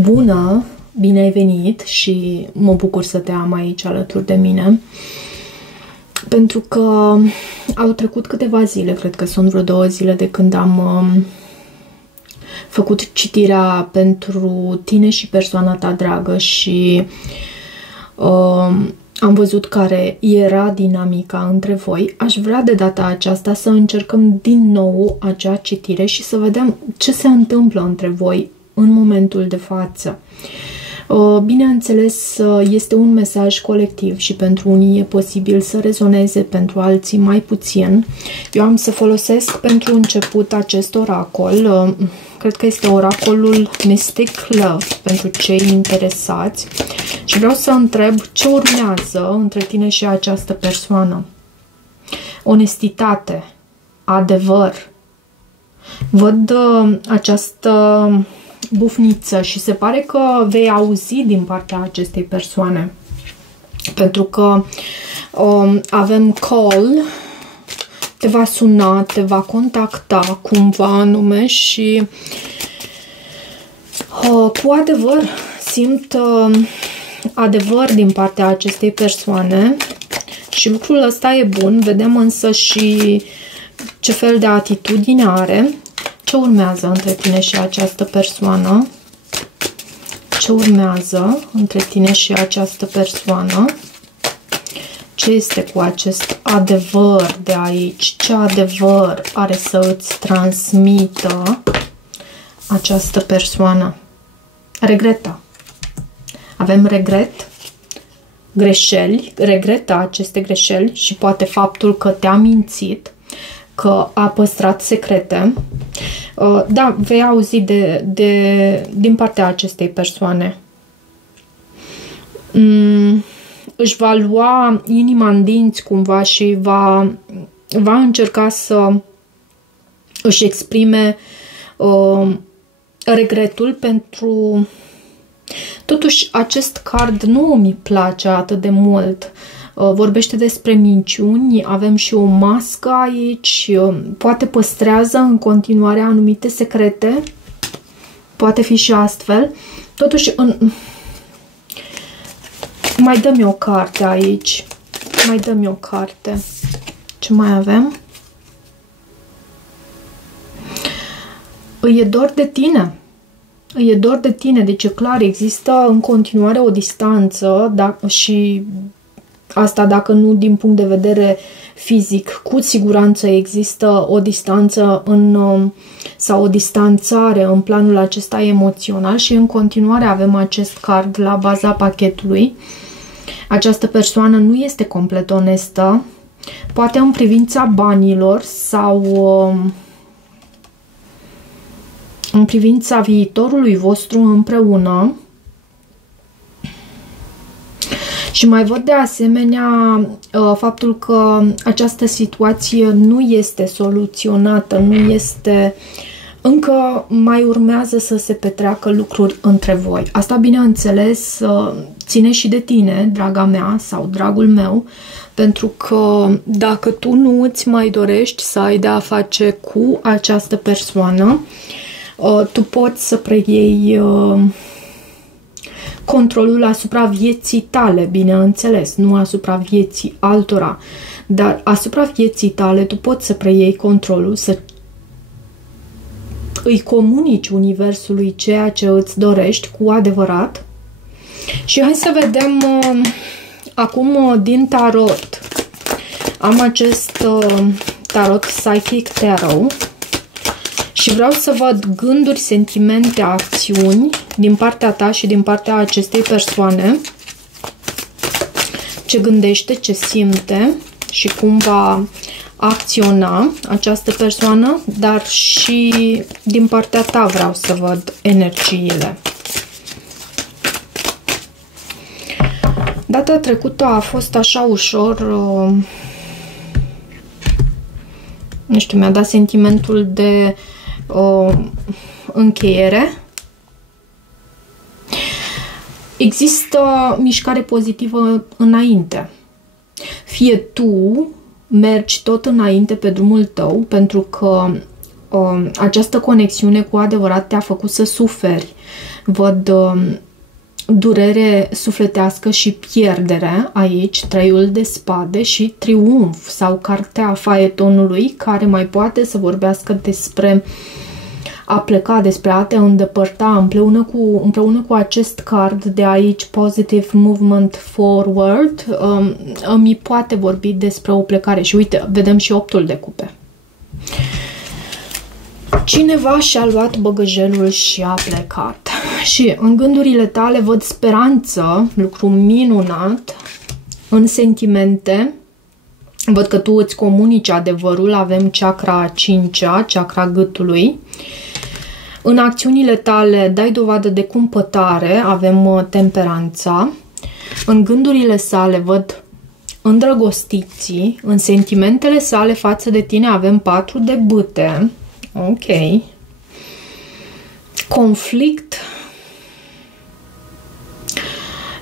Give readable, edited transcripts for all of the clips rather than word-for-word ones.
Bună, bine ai venit și mă bucur să te am aici alături de mine. Pentru că au trecut câteva zile, cred că sunt vreo 2 zile de când am făcut citirea pentru tine și persoana ta dragă și am văzut care era dinamica între voi. Aș vrea de data aceasta să încercăm din nou acea citire și să vedem ce se întâmplă între voi în momentul de față. Bineînțeles, este un mesaj colectiv și pentru unii e posibil să rezoneze, pentru alții mai puțin. Eu am să folosesc pentru început acest oracol. Cred că este oracolul Mystic Love pentru cei interesați. Și vreau să întreb ce urmează între tine și această persoană. Onestitate, adevăr. Văd această bufniță și se pare că vei auzi din partea acestei persoane. Pentru că avem call, te va suna, te va contacta cumva anume și cu adevăr simt adevăr din partea acestei persoane și lucrul ăsta e bun. Vedem însă și ce fel de atitudine are. Ce urmează între tine și această persoană? Ce urmează între tine și această persoană? Ce este cu acest adevăr de aici? Ce adevăr are să îți transmită această persoană? Regretă. Avem regret, greșeli, regretă aceste greșeli și poate faptul că te-a mințit, că a păstrat secrete. Da, vei auzi din partea acestei persoane. Își va lua inima în dinți cumva și va încerca să își exprime regretul pentru... Totuși, acest card nu mi place atât de mult. Vorbește despre minciuni, avem și o mască aici, poate păstrează în continuare anumite secrete, poate fi și astfel. Totuși, mai dă-mi o carte aici, mai dă-mi o carte. Ce mai avem? Îi e dor de tine. Îi e dor de tine, deci e clar, există în continuare o distanță și asta dacă nu din punct de vedere fizic, cu siguranță există o distanță sau o distanțare în planul acesta emoțional și în continuare avem acest card la baza pachetului. Această persoană nu este complet onestă, poate în privința banilor sau în privința viitorului vostru împreună. Și mai văd de asemenea faptul că această situație nu este soluționată, nu este... Încă mai urmează să se petreacă lucruri între voi. Asta, bineînțeles, ține și de tine, draga mea sau dragul meu, pentru că dacă tu nu îți mai dorești să ai de-a face cu această persoană, tu poți să preiei controlul asupra vieții tale, bineînțeles, nu asupra vieții altora, dar asupra vieții tale tu poți să preiei controlul, să îi comunici universului ceea ce îți dorești cu adevărat. Și hai să vedem acum din tarot. Am acest tarot Psychic Tarot și vreau să văd gânduri, sentimente, acțiuni din partea ta și din partea acestei persoane. Ce gândește, ce simte și cum va acționa această persoană, dar și din partea ta vreau să văd energiile. Data trecută a fost așa ușor, nu știu, mi-a dat sentimentul de încheiere. Există mișcare pozitivă înainte. Fie tu mergi tot înainte pe drumul tău, pentru că această conexiune cu adevărat te-a făcut să suferi. Văd durere sufletească și pierdere aici, 3-ul de spade și triumf sau cartea faetonului, care mai poate să vorbească despre a pleca, despre a te îndepărta împreună cu acest card de aici, Positive Movement Forward, mi poate vorbi despre o plecare. Și uite, vedem și 8-ul de cupe. Cineva și-a luat băgăjelul și a plecat. Și în gândurile tale văd speranță, lucru minunat, în sentimente. Văd că tu îți comunici adevărul, avem chakra 5-a, chakra gâtului. În acțiunile tale dai dovadă de cumpătare, avem temperanța. În gândurile sale văd îndrăgostiții, în sentimentele sale față de tine avem 4 de bâte. Ok. Conflict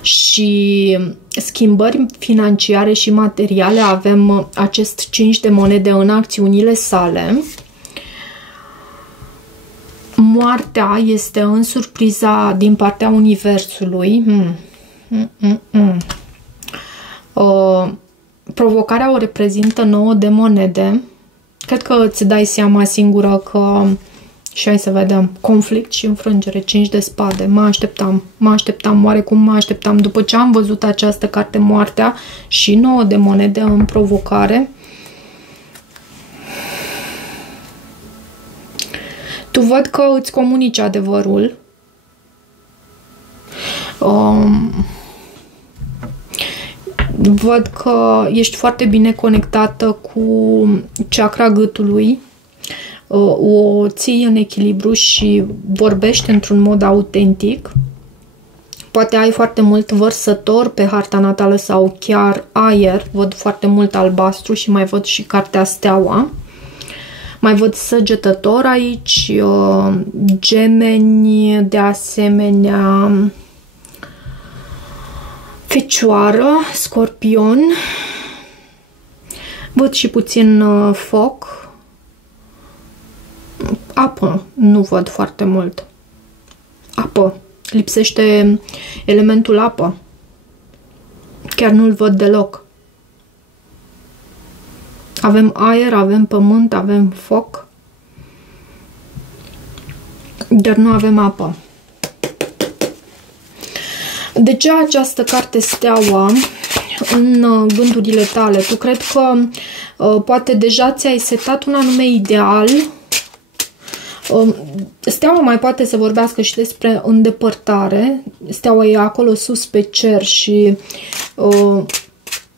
și schimbări financiare și materiale, avem acest 5 de monede în acțiunile sale. Moartea este în surpriza din partea universului. Provocarea o reprezintă 9 de monede. Cred că îți dai seama singură că... Și hai să vedem. Conflict și înfrângere. 5 de spade. Mă așteptam, oarecum mă așteptam. După ce am văzut această carte, moartea, și 9 de monede în provocare. Tu văd că îți comunici adevărul. Văd că ești foarte bine conectată cu chakra gâtului. O ții în echilibru și vorbești într-un mod autentic. Poate ai foarte mult vărsător pe harta natală sau chiar aer. Văd foarte mult albastru și mai văd și cartea steaua. Mai văd săgetător aici, gemeni, de asemenea, fecioară, scorpion. Văd și puțin foc. Apă, nu văd foarte mult. Apă. Lipsește elementul apă. Chiar nu-l văd deloc. Avem aer, avem pământ, avem foc. Dar nu avem apă. De ce această carte steaua în gândurile tale? Tu cred că poate deja ți-ai setat un anume ideal. Steaua mai poate să vorbească și despre îndepărtare. Steaua e acolo sus pe cer și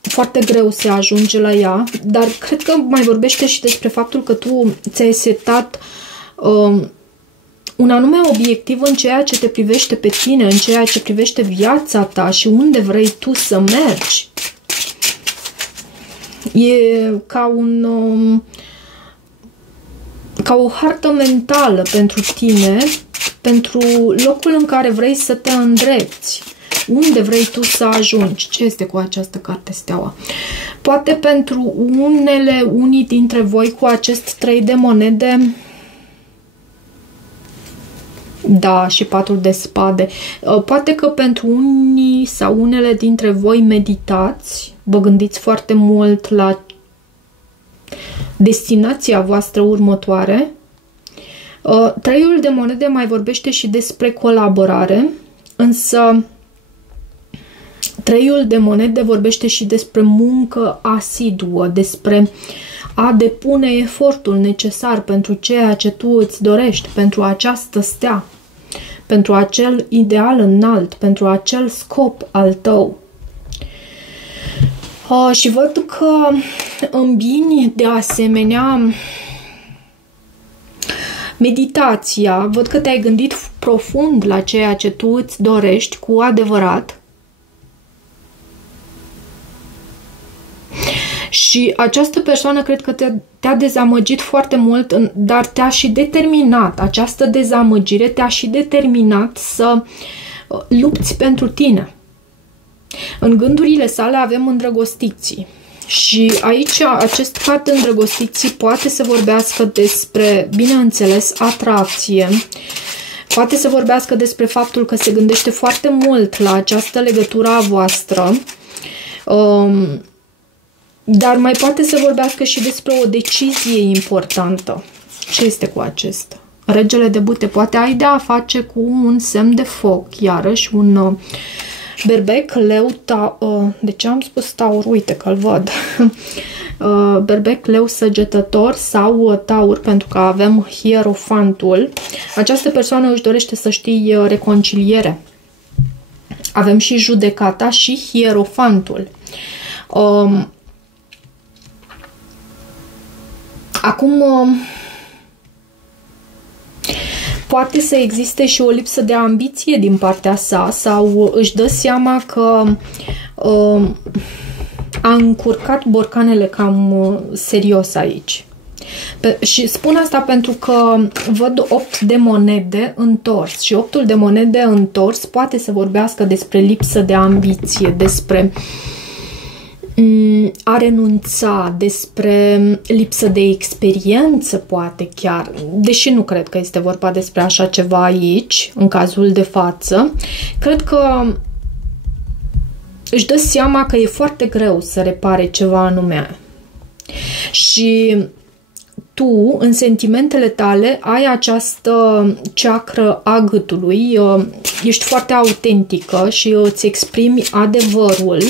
foarte greu se ajunge la ea, dar cred că mai vorbește și despre faptul că tu ți-ai setat un anume obiectiv în ceea ce te privește pe tine, în ceea ce privește viața ta și unde vrei tu să mergi. E ca o hartă mentală pentru tine, pentru locul în care vrei să te îndrepți. Unde vrei tu să ajungi? Ce este cu această carte steaua? Poate pentru unii dintre voi cu acest 3 de monede, da, și 4 de spade. Poate că pentru unii sau unele dintre voi meditați, vă gândiți foarte mult la destinația voastră următoare. 3-ul de monede mai vorbește și despre colaborare, însă 3-ul de monede vorbește și despre muncă asiduă, despre a depune efortul necesar pentru ceea ce tu îți dorești, pentru această stea, pentru acel ideal înalt, pentru acel scop al tău. Și văd că îmbini de asemenea meditația. Văd că te-ai gândit profund la ceea ce tu îți dorești cu adevărat. Și această persoană cred că te-a dezamăgit foarte mult, dar te-a și determinat. Această dezamăgire te-a și determinat să lupți pentru tine. În gândurile sale avem îndrăgostiții. Și aici, acest card îndrăgostiții poate să vorbească despre, bineînțeles, atracție. Poate să vorbească despre faptul că se gândește foarte mult la această legătură a voastră. Dar mai poate să vorbească și despre o decizie importantă. Ce este cu acesta? Regele de bâte. Poate ai de a face cu un semn de foc. Iarăși un berbec, leu, de ce am spus taur? Uite că-l văd. Berbec, leu, săgetător sau taur, pentru că avem hierofantul. Această persoană își dorește să știi reconciliere. Avem și judecata și hierofantul. Acum, poate să existe și o lipsă de ambiție din partea sa sau își dă seama că a încurcat borcanele cam serios aici. Și spun asta pentru că văd 8 de monede întors și 8-ul de monede întors poate să vorbească despre lipsă de ambiție, despre a renunța, despre lipsă de experiență, poate chiar, deși nu cred că este vorba despre așa ceva aici, în cazul de față. Cred că își dă seama că e foarte greu să repare ceva anume. Și tu, în sentimentele tale, ai această ceacră a gâtului, ești foarte autentică și îți exprimi adevărul.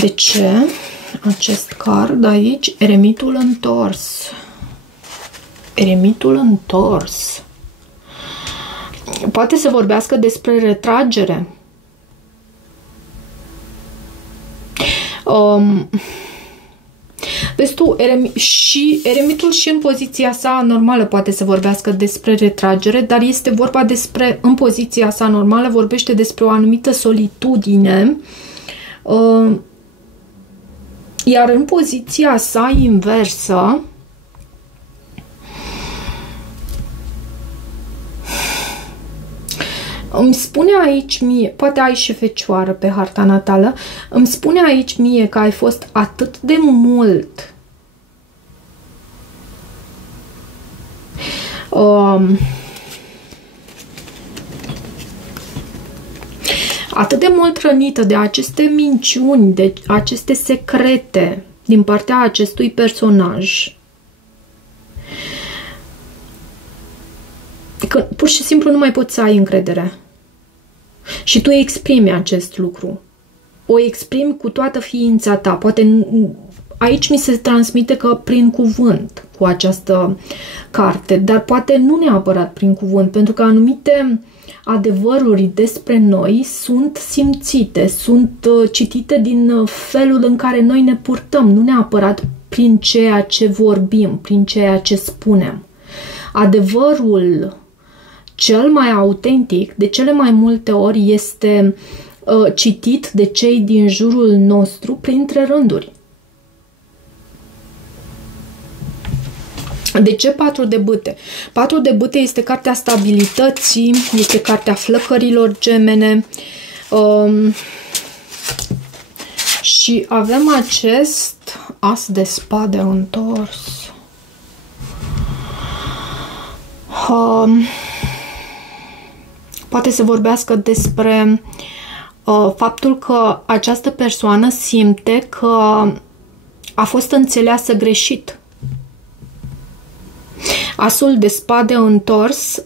De ce? Acest card aici, eremitul întors. Eremitul întors. Poate să vorbească despre retragere. Vezi tu, eremitul și în poziția sa normală poate să vorbească despre retragere, dar este vorba despre, în poziția sa normală, vorbește despre o anumită solitudine, iar în poziția sa inversă, îmi spune aici mie, poate ai și fecioară pe harta natală, îmi spune aici mie că ai fost atât de mult atât de mult rănită de aceste minciuni, de aceste secrete din partea acestui personaj, că pur și simplu nu mai poți să ai încredere. Și tu exprimi acest lucru. O exprimi cu toată ființa ta. Poate aici mi se transmite că prin cuvânt cu această carte, dar poate nu neapărat prin cuvânt, pentru că anumite adevăruri despre noi sunt simțite, sunt citite din felul în care noi ne purtăm, nu neapărat prin ceea ce vorbim, prin ceea ce spunem. Adevărul cel mai autentic, de cele mai multe ori, este citit de cei din jurul nostru printre rânduri. De ce 4 de bâte? 4 de bâte este cartea stabilității, este cartea flăcărilor gemene și avem acest as de spade întors. Poate să vorbească despre faptul că această persoană simte că a fost înțeleasă greșit. Asul de spade întors,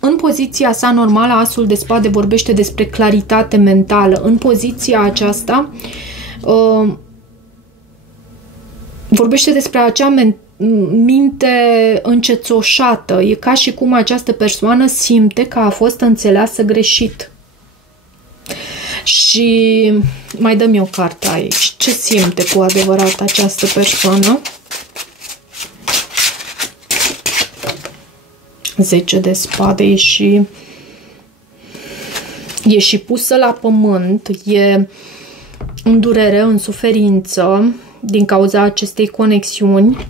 în poziția sa normală, asul de spade vorbește despre claritate mentală. În poziția aceasta vorbește despre acea minte încețoșată. E ca și cum această persoană simte că a fost înțeleasă greșit. Și mai dăm eu cartea aici. Ce simte cu adevărat această persoană? 10 de spade e și pusă la pământ, e în durere, în suferință din cauza acestei conexiuni.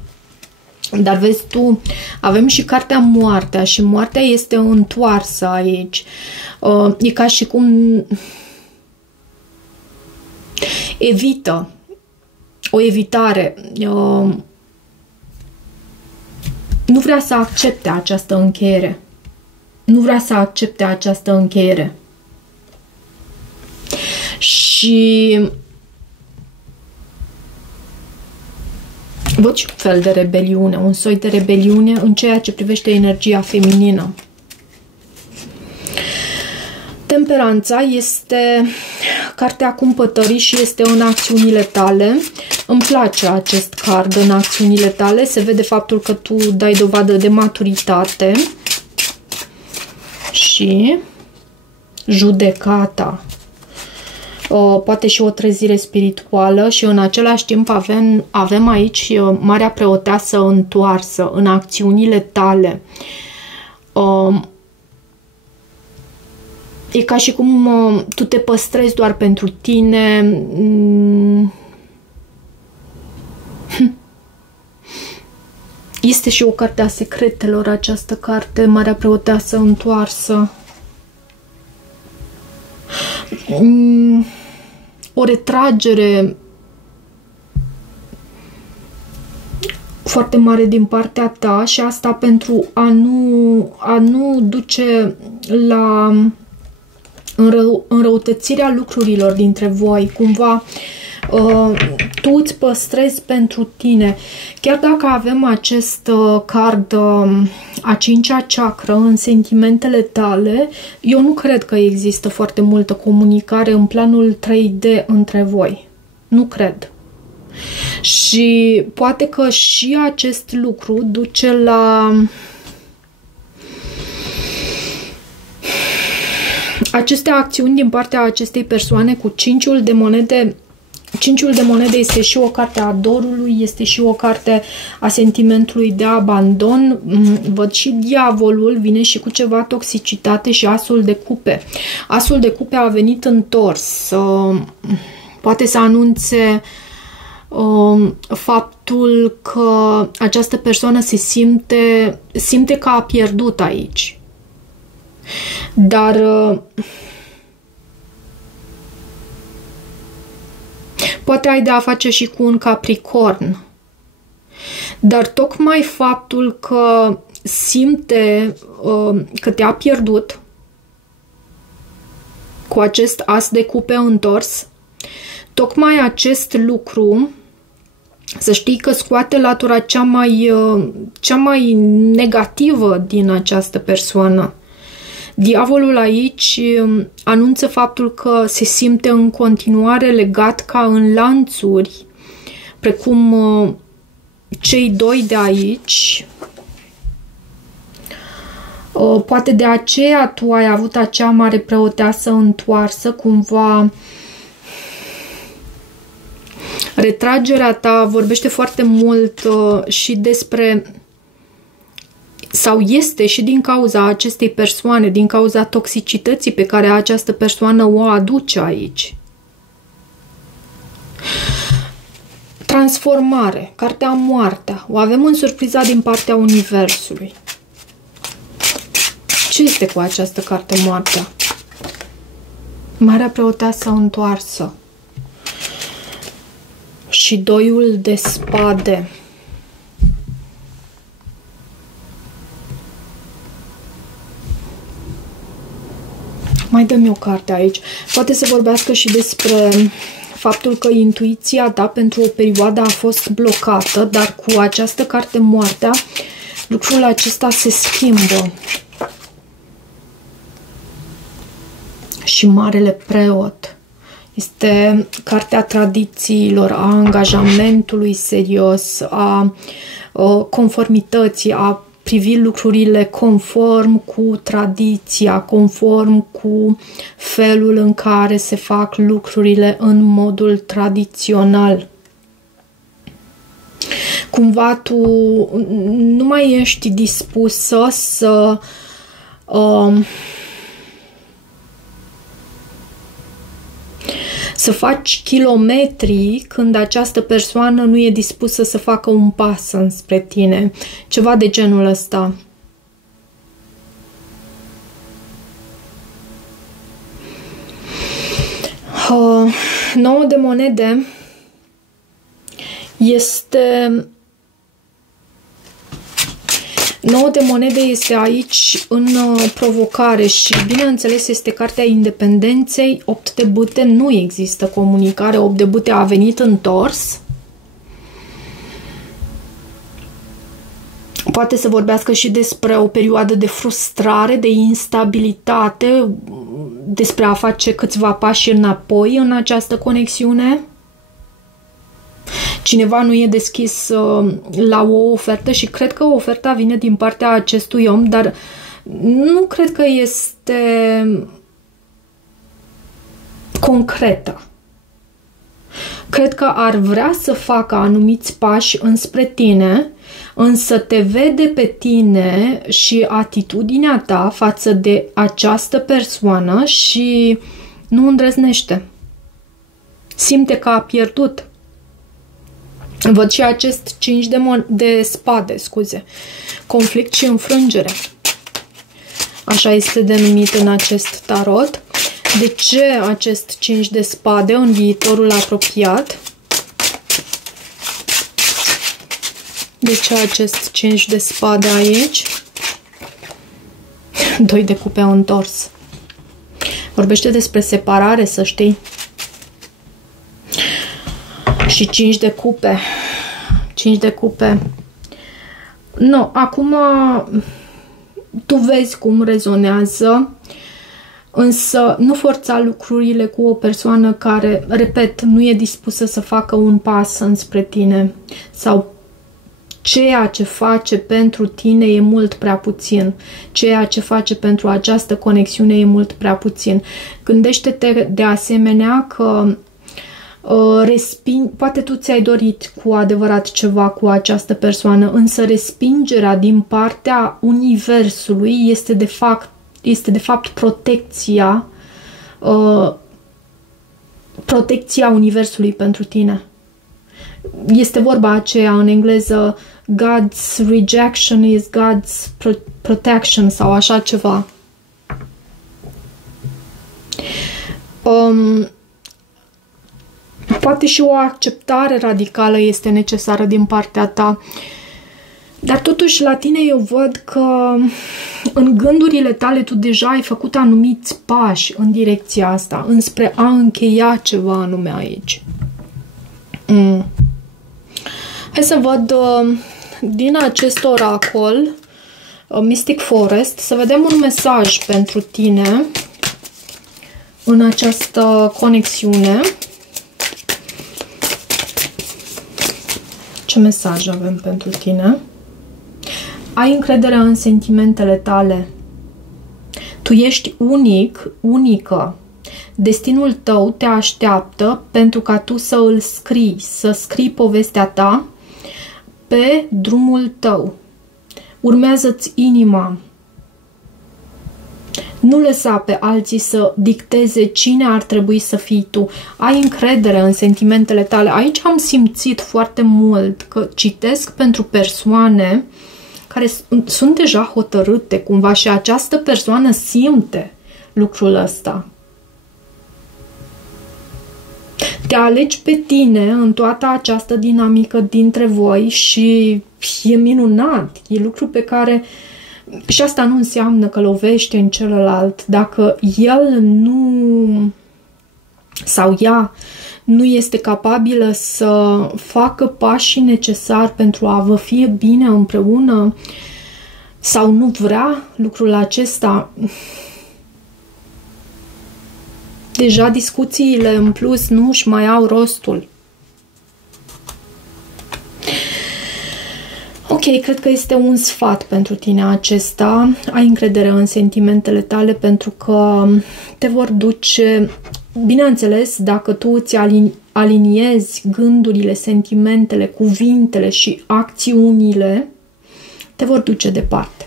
Dar vezi tu, avem și cartea moartea și moartea este întoarsă aici. E ca și cum evită, o evitare, nu vrea să accepte această încheiere. Nu vrea să accepte această încheiere. Și văd și un fel de rebeliune, un soi de rebeliune în ceea ce privește energia feminină. Temperanța este cartea cumpătării și este în acțiunile tale. Îmi place acest card în acțiunile tale. Se vede faptul că tu dai dovadă de maturitate și judecata. Poate și o trezire spirituală și în același timp avem aici Marea Preoteasă întoarsă în acțiunile tale. E ca și cum tu te păstrezi doar pentru tine. Este și o carte a secretelor, această carte, Marea Preoteasă întoarsă. O retragere foarte mare din partea ta și asta pentru a nu duce la înrăutățirea lucrurilor dintre voi. Cumva tu îți păstrezi pentru tine. Chiar dacă avem acest card, a 5-a chakră în sentimentele tale, eu nu cred că există foarte multă comunicare în planul 3D între voi. Nu cred. Și poate că și acest lucru duce la aceste acțiuni din partea acestei persoane cu 5-ul de monede. 5-ul de monede este și o carte a dorului, este și o carte a sentimentului de abandon. Văd și diavolul, vine și cu ceva toxicitate și asul de cupe. Asul de cupe a venit întors. Poate să anunțe faptul că această persoană se simte că a pierdut aici. Dar poate ai de a face și cu un Capricorn. Dar tocmai faptul că simte că te-a pierdut cu acest as de cupe întors, tocmai acest lucru, să știi că scoate latura cea mai negativă din această persoană. Diavolul aici anunță faptul că se simte în continuare legat ca în lanțuri, precum cei doi de aici. Poate de aceea tu ai avut acea Mare Preoteasă întoarsă, cumva retragerea ta vorbește foarte mult și despre, sau este și din cauza acestei persoane, din cauza toxicității pe care această persoană o aduce aici. Transformare, cartea Moartea, o avem în surpriza din partea Universului. Ce este cu această carte Moartea? Marea Preoteasă întoarsă și 2-ul de spade. Mai dă-mi o carte aici. Poate să vorbească și despre faptul că intuiția ta pentru o perioadă a fost blocată, dar cu această carte Moartea, lucrul acesta se schimbă. Și Marele Preot. Este cartea tradițiilor, a angajamentului serios, a conformității, a privi lucrurile conform cu tradiția, conform cu felul în care se fac lucrurile în modul tradițional. Cumva tu nu mai ești dispusă să faci kilometri când această persoană nu e dispusă să facă un pas înspre tine. Ceva de genul ăsta. 9 de monede este... 9 de monede este aici în provocare și, bineînțeles, este cartea independenței. 8 de bâte, nu există comunicare. 8 de bâte a venit întors. Poate să vorbească și despre o perioadă de frustrare, de instabilitate, despre a face câțiva pași înapoi în această conexiune. Cineva nu e deschis la o ofertă și cred că oferta vine din partea acestui om, dar nu cred că este concretă. Cred că ar vrea să facă anumiți pași înspre tine, însă te vede pe tine și atitudinea ta față de această persoană și nu îndrăznește. Simte că a pierdut. Văd și acest 5 de spade, scuze. Conflict și înfrângere. Așa este denumit în acest tarot. De ce acest 5 de spade în viitorul apropiat? De ce acest 5 de spade aici? 2 de cupe întors. Vorbește despre separare, să știi. Și 5 de cupe. 5 de cupe. Nu, acum tu vezi cum rezonează, însă nu forța lucrurile cu o persoană care, repet, nu e dispusă să facă un pas înspre tine sau ceea ce face pentru tine e mult prea puțin. Ceea ce face pentru această conexiune e mult prea puțin. Gândește-te de asemenea că poate tu ți-ai dorit cu adevărat ceva cu această persoană, însă respingerea din partea universului este de fapt protecția universului pentru tine. Este vorba aceea în engleză, God's rejection is God's protection sau așa ceva. Poate și o acceptare radicală este necesară din partea ta. Dar totuși la tine eu văd că în gândurile tale tu deja ai făcut anumiți pași în direcția asta, înspre a încheia ceva anume aici. Hai să văd din acest oracol, Mystic Forest, să vedem un mesaj pentru tine în această conexiune. Ce mesaj avem pentru tine? Ai încredere în sentimentele tale. Tu ești unic, unică. Destinul tău te așteaptă pentru ca tu să îl scrii, să scrii povestea ta pe drumul tău. Urmează-ți inima. Nu lăsa pe alții să dicteze cine ar trebui să fii tu. Ai încredere în sentimentele tale. Aici am simțit foarte mult că citesc pentru persoane care sunt deja hotărâte cumva și această persoană simte lucrul ăsta. Te alegi pe tine în toată această dinamică dintre voi și e minunat. E lucru pe care... Și asta nu înseamnă că lovește în celălalt. Dacă el nu sau ea nu este capabilă să facă pașii necesari pentru a vă fie bine împreună sau nu vrea lucrul acesta, deja discuțiile în plus nu își mai au rostul. Ok, cred că este un sfat pentru tine acesta. Ai încredere în sentimentele tale pentru că te vor duce, bineînțeles, dacă tu îți aliniezi gândurile, sentimentele, cuvintele și acțiunile, te vor duce departe.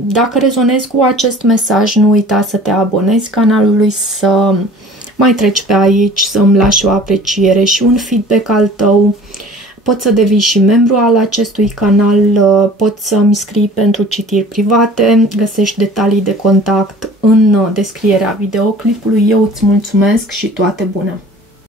Dacă rezonezi cu acest mesaj, nu uita să te abonezi canalului, să mai treci pe aici, să îmi lași o apreciere și un feedback al tău Poți să devii și membru al acestui canal, poți să-mi scrii pentru citiri private, găsești detalii de contact în descrierea videoclipului. Eu îți mulțumesc și toate bune!